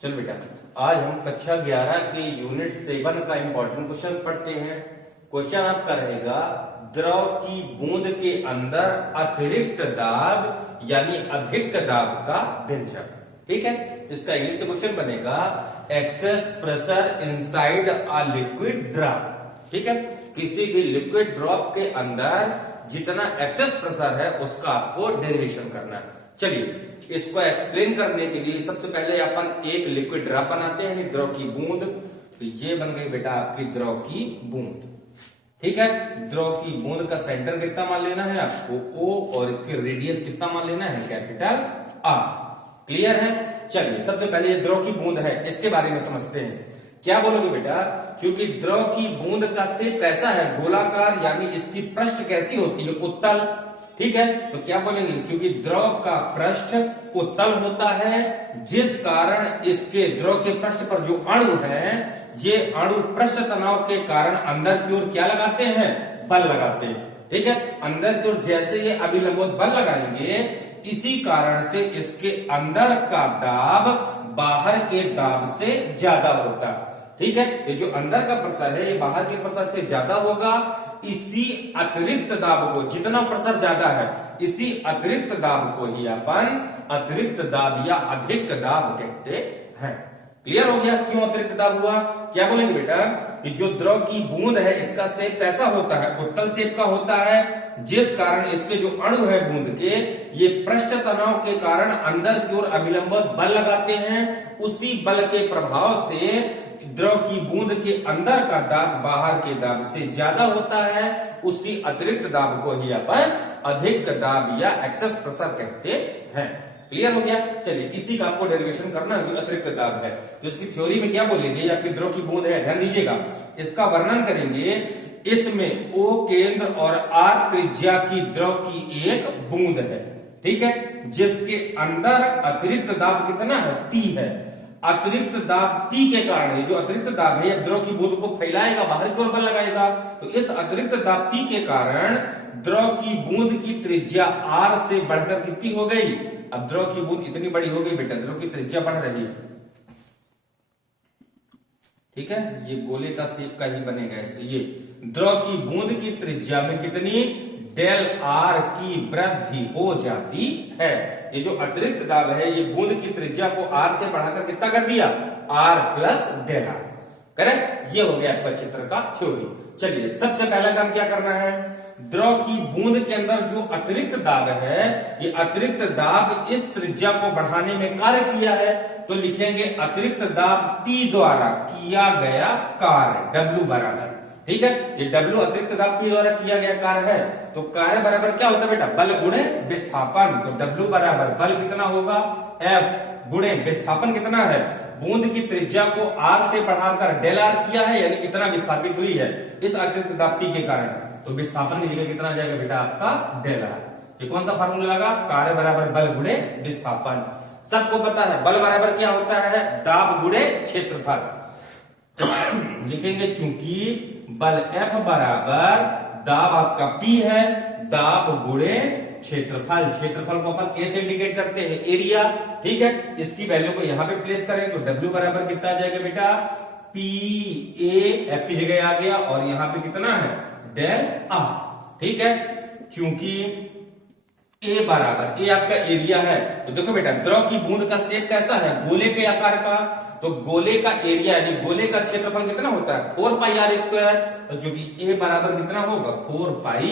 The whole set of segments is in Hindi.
चलो बेटा, आज हम कक्षा 11 के यूनिट 7 का इंपॉर्टेंट क्वेश्चन पढ़ते हैं। क्वेश्चन आपका रहेगा, द्रव की बूंद के अंदर अतिरिक्त दाब यानी अधिक दाब का व्यंजक। ठीक है, इसका इंग्लिश से क्वेश्चन बनेगा, excess pressure inside a liquid drop. ठीक है, किसी भी लिक्विड ड्रॉप के अंदर जितना एक्सेस प्रेशर है उसका आपको डेरिवेशन करना है। चलिए, इसको एक्सप्लेन करने के लिए सबसे पहले अपन एक लिक्विड ड्रॉप बनाते हैं, द्रव की बूंद। तो ये बन गई बेटा आपकी द्रव की बूंद। ठीक है, द्रव की बूंद का सेंटर कितना मान लेना है आपको O, और इसके रेडियस कितना मान लेना है कैपिटल R। क्लियर है? चलिए, सबसे पहले ये द्रव की बूंद है, इसके बारे में समझते हैं। क्या बोलोगे बेटा? क्योंकि द्रव की बूंद का शेप कैसा है, गोलाकार, यानी इसकी पृष्ठ कैसी होती है, उत्तल। ठीक है, तो क्या बोलेंगे, क्योंकि द्रव का पृष्ठ उत्तल होता है, जिस कारण इसके द्रव के पृष्ठ पर जो अणु है, ये अणु पृष्ठ तनाव के कारण अंदर की ओर क्या लगाते हैं, बल लगाते हैं। ठीक है, अंदर की ओर जैसे ये अभिलंबोत बल लगाएंगे, इसी कारण से इसके अंदर का दाब बाहर के दाब से ज्यादा होता है। ठीक है, ये जो अंदर का प्रेशर है ये बाहर के प्रेशर से ज्यादा होगा। इसी अतिरिक्त दाब को, जितना प्रेशर ज्यादा है, इसी अतिरिक्त दाब को ही अपन अतिरिक्त दाब या अधिक दाब कहते हैं। क्लियर हो गया क्यों अतिरिक्त दाब हुआ? क्या बोलेंगे बेटा कि जो द्रव की बूंद है इसका शेप कैसा होता है, उत्तल शेप का होता है, जिस कारण इसके जो अणु है बूंद के, ये पृष्ठ तनाव के कारण अंदर की ओर अभिलंबित बल लगाते हैं। उसी बल के प्रभाव से द्रव की बूंद के अंदर का दाब बाहर के दाब से ज्यादा होता है। उसी अतिरिक्त दाब को ही अपन अधिक दाब या एक्सेस प्रेशर कहते हैं। क्लियर हो गया? चलिए, इसी का आपको डेरिवेशन करना है, जो अतिरिक्त दाब है। तो इसकी थ्योरी में क्या बोलेंगे, आपकी द्रव की बूंद है, ध्यान दीजिएगा, इसका वर्णन करेंगे। इसमें O केंद्र और R त्रिज्या की द्रव की एक बूंद है। ठीक है, जिसके अंदर अतिरिक्त दाब कितना है, P है। अतिरिक्त दाब P के कारण, जो अतिरिक्त दाब है, द्रव की बूंद को फैलाएगा, बाहर की ओर बल लगाएगा। तो इस अतिरिक्त दाब P के कारण द्रव की बूंद की त्रिज्या R से बढ़कर कितनी हो गई? अब द्रव की बूंद इतनी बड़ी हो गई बेटा, द्रव की त्रिज्या बढ़ रही है। ठीक है, ये गोले का शेप का ही बनेगा ऐसे। ये द्रव की बूंद की त्रिज्या में कितनी, डेल R की वृद्धि हो जाती है। ये जो अतिरिक्त दाब है, ये बूंद की त्रिज्या को R से बढ़ाकर कितना कर दिया, R plus del R। Correct? ये हो गया आपका चित्र का थ्योरी। चलिए, सबसे पहला काम क्या करना है, द्रव की बूंद के अंदर जो अतिरिक्त दाब है, ये अतिरिक्त दाब इस त्रिज्या को बढ़ाने में कार्य किया है। तो लिखेंगे अतिरिक्त दाब P द्वारा किया गया कार्य, W बराबर। ठीक है, ये W अतिरिक्त दाब P द्वारा किया गया कार्य है। तो कार्य बराबर क्या होता है बेटा, बल गुणे विस्थापन। तो W बराबर बल कितना होगा, F गुणे विस्थापन कितना है, बूंद की त्रिज्या को R से बढ़ाकर डेल R किया है, यानी इतना विस्थापित हुई है इस अतिरिक्त दाब P के कारण। तो विस्थापन की जगह कितना आ जाएगा बेटा आपका, डेल R। ये कौन सा फार्मूला लगा, कार्य बराबर बल गुणे विस्थापन। सबको पता है बल बराबर क्या होता है, दाब गुणे क्षेत्रफल। लिखेंगे चूंकि बल F बराबर दाब आपका P है, दाब गुणे क्षेत्रफल। क्षेत्रफल को अपन A से इंडिकेट करते हैं, एरिया। ठीक है, इसकी वैल्यू को यहां पे प्लेस करें तो W बराबर कितना आ जाएगा बेटा, P A, F की जगह आ गया, और यहां पे कितना है, डेल R। ठीक है, चूंकि A बराबर, A आपका एरिया है, तो देखो बेटा द्रव की बूंद का शेप कैसा है, गोले के आकार का। तो गोले का एरिया यानी गोले का क्षेत्रफल कितना होता है, 4 पाई R स्क्वायर। तो जो कि A बराबर कितना होगा, 4 पाई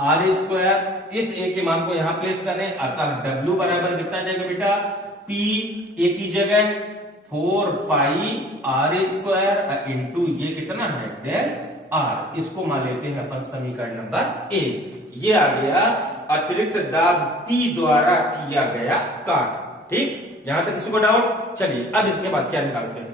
R स्क्वायर। इस A के मान को यहां प्लेस करें, अतः W बराबर कितना जाएगा बेटा, P A की जगह 4 पाई R स्क्वायर इंटू ये कितना है, डेल R। इसको मान लेते हैं अपन समीकरण नंबर A। ये आ गया अतिरिक्त दाब P द्वारा किया गया कार्य। ठीक, यहां तक किसी को डाउट? चलिए, अब इसके बाद क्या निकालते हैं।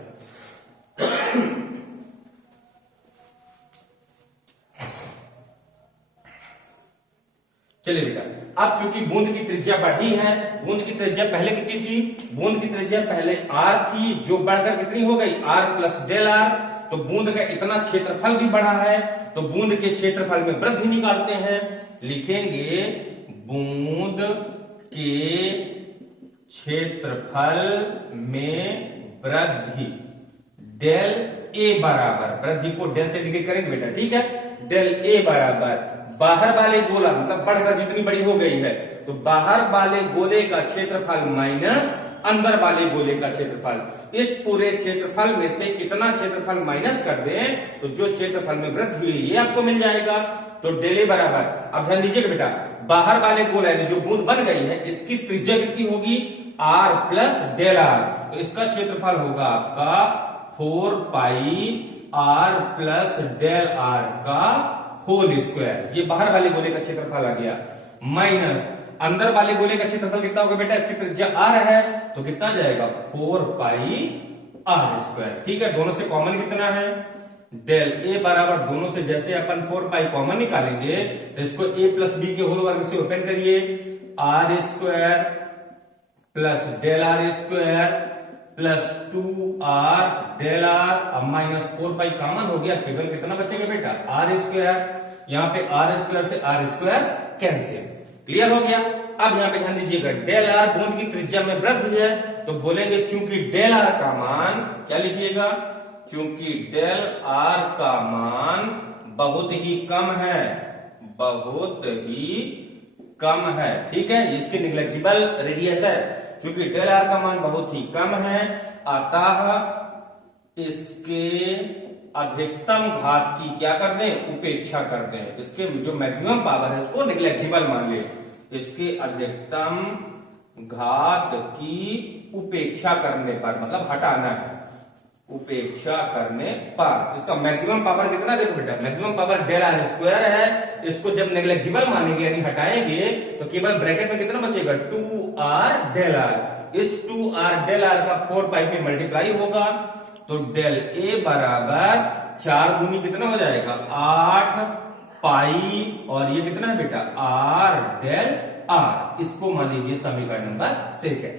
चलिए बेटा, अब चूंकि बूंद की त्रिज्या बढ़ी है, बूंद की त्रिज्या पहले कितनी थी, बूंद की त्रिज्या पहले R थी, जो बढ़कर कितनी हो गई, R प्लस डेल R। तो बूंद का इतना क्षेत्रफल भी बढ़ा है, तो बूंद के क्षेत्रफल में वृद्धि निकालते हैं। लिखेंगे बूंद के क्षेत्रफल में वृद्धि डेल ए बराबर, वृद्धि को डेल से इंडिकेट करेंगे बेटा, ठीक है। डेल ए बराबर बाहर वाले गोला मतलब बढ़कर जितनी बड़ी हो गई है तो बाहर वाले गोले का क्षेत्रफल माइनस अंदर वाले गोले का क्षेत्रफल, इस पूरे क्षेत्रफल में से इतना क्षेत्रफल माइनस कर दें तो जो क्षेत्रफल में वृद्धि हुई ये आपको मिल जाएगा। तो डेल ए बराबर, अब ध्यान दीजिएगा बेटा, बाहर वाले गोला जो बूंद बन गई है इसकी त्रिज्या कितनी होगी, आर प्लस डेल आर, तो इसका क्षेत्रफल होगा आपका 4 pi are plus del are का होल स्क्वायर। ये बाहर वाले गोले का क्षेत्रफल आ गया, माइनस अंदर वाले गोले का क्षेत्रफल कितना होगा बेटा, इसकी त्रिज्या आर है तो कितना जाएगा 4 पाई आर स्क्वायर, ठीक है। दोनों से कॉमन कितना है, डेल ए बराबर, दोनों से जैसे अपन 4 पाई कॉमन निकालेंगे तो इसको ए प्लस बी के होल वर्ग से ओपन करिए, R square plus del R square plus 2r del R, अब माइनस 4 पाई कॉमन हो गया, केवल कितना बचेगा बेटा आर स्क्वायर, यहाँ पे आर स्क्वायर से आर स्क्वायर कैंसिल, क्लियर हो गया। अब यहाँ पे ध्यान दीजिएगा, डेल आर बूंद की त्रिज्या में वृद्धि है तो बोलेंगे चूंकि डेल आर का मान, क्या लिखिएगा, चूंकि डेल आर का मान बहुत ही कम है, बहुत ही कम है, ठीक है, इसकी निग्लेक्सिबल रेडियस है, चूंकि डेल आर का मान बहुत ही कम है अतः इसके अधिकतम घात की क्या कर दें, उपेक्षा कर दें, इसके जो मैक्सिमम पावर है उसको निग्लेक्सिबल मान ले, इसके अधिकतम घात की उपेक्षा करने पर, मतलब हटाना है, उपेक्षा करने पर, इसका मैक्सिमम पावर कितना, देखो बेटा maximum power del R square है, इसको जब नेग्लेक्जिबल मानेंगे यानी हटाएंगे तो केवल ब्रैकेट में कितना बचेगा 2r डेल आर, इस 2r डेल आर का 4 पाई पे मल्टीप्लाई होगा तो डेल ए बराबर 4 दूनी कितना हो जाएगा 8 पाई, और ये कितना है बेटा r डेल r, इसको मान लीजिए समीकरण नंबर 6 है,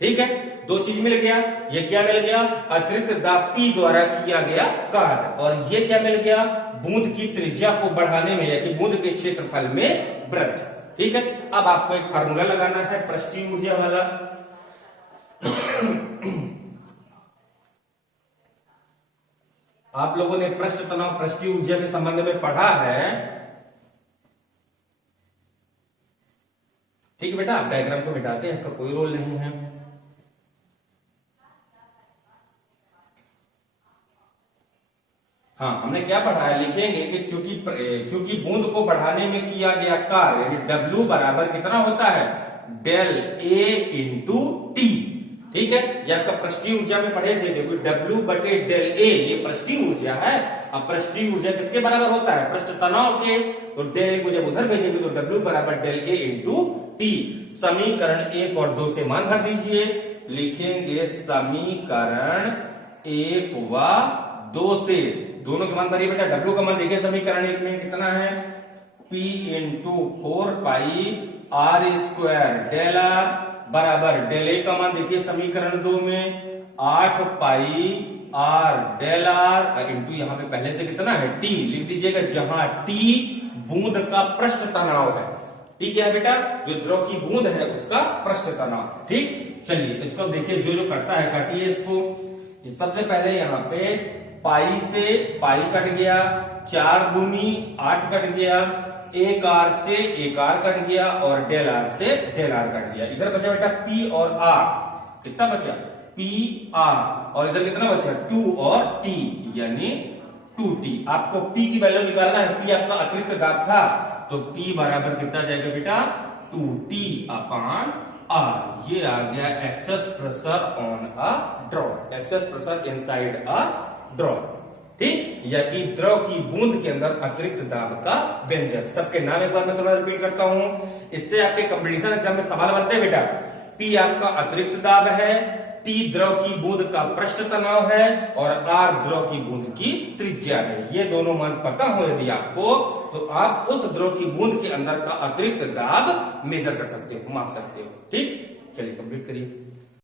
ठीक है। दो चीज मिल गया, ये क्या मिल गया, अतिरिक्त दाब P द्वारा किया गया कार्य, और ये क्या मिल गया, बूंद की त्रिज्या को बढ़ाने में या कि बूंद के क्षेत्रफल में वृद्धि, ठीक है। अब आपको एक फार्मूला लगाना है पृष्ठीय ऊर्जा वाला, आप लोगों ने पृष्ठ तनाव पृष्ठीय ऊर्जा के संबंध में पढ़ा है, ठीक है बेटा। आप डायग्राम को मिटाते हैं, इसका कोई रोल नहीं है। हाँ, हमने क्या पढ़ा है, लिखेंगे कि चूंकि बूंद को बढ़ाने में किया गया कार्य यानी W बराबर कितना होता है, डेल A इंटू टी, ठीक है। ये आपका पृष्ठीय ऊर्जा में पढ़े थे, देखो W बटे डेल A ये पृष्ठीय ऊर्जा है। अब पृष्ठीय ऊर्जा किसके बराबर होता है, पृष्ठ तनाव के, तो डेल A को जब उधर भेजेंगे तो W बराबर डेल A इंटू टी। समीकरण 1 और 2 से मान भर दीजिए, लिखेंगे समीकरण 1 व 2 से, दोनों के मान भरिए बेटा। W का मान देखिए समीकरण 1 में कितना है, P into 4 pi R square del R बराबर डेल A का मान देखिए समीकरण 2 में 8 pi R del R into यहाँ पे पहले से कितना है T, लिख दीजिएगा, जहां T बूंद का पृष्ठ तनाव है, ठीक है बेटा, जो द्रव की बूंद है उसका पृष्ठ तनाव, ठीक। चलिए इसको देखिए, जो जो करता है काटिए इसको। सबसे पहले यहाँ पे पाई से पाई कट गया, 4 दूनी 8 कट गया, 1 आर से 1 आर कट गया और डेल आर से डेल आर कट गया। इधर बचा बेटा P और R, कितना बचा P R, और इधर कितना बचा 2 और T यानी 2T। आपको P की वैल्यू निकालना है, P आपका अतिरिक्त दाब था तो P बराबर कितना जाएगा बेटा 2T अपॉन R। ये आ गया excess pressure on a drop, excess pressure inside a drop, ठीक, या कि द्रव की बूंद के अंदर अतिरिक्त दाब का व्यंजक। सबके नाम एक बार मैं थोड़ा रिपीट करता हूं, इससे आपके कंपटीशन एग्जाम में सवाल बनते हैं बेटा। P आपका अतिरिक्त दाब है, T द्रव की बूंद का पृष्ठ तनाव है और R द्रव की बूंद की त्रिज्या है। ये दोनों मान पता हो यदि आपको, तो आप उस द्रव की बूंद के अंदर का अतिरिक्त दाब मेजर कर सकते हो, माप सकते हो, ठीक। चलिए कंप्लीट करिए।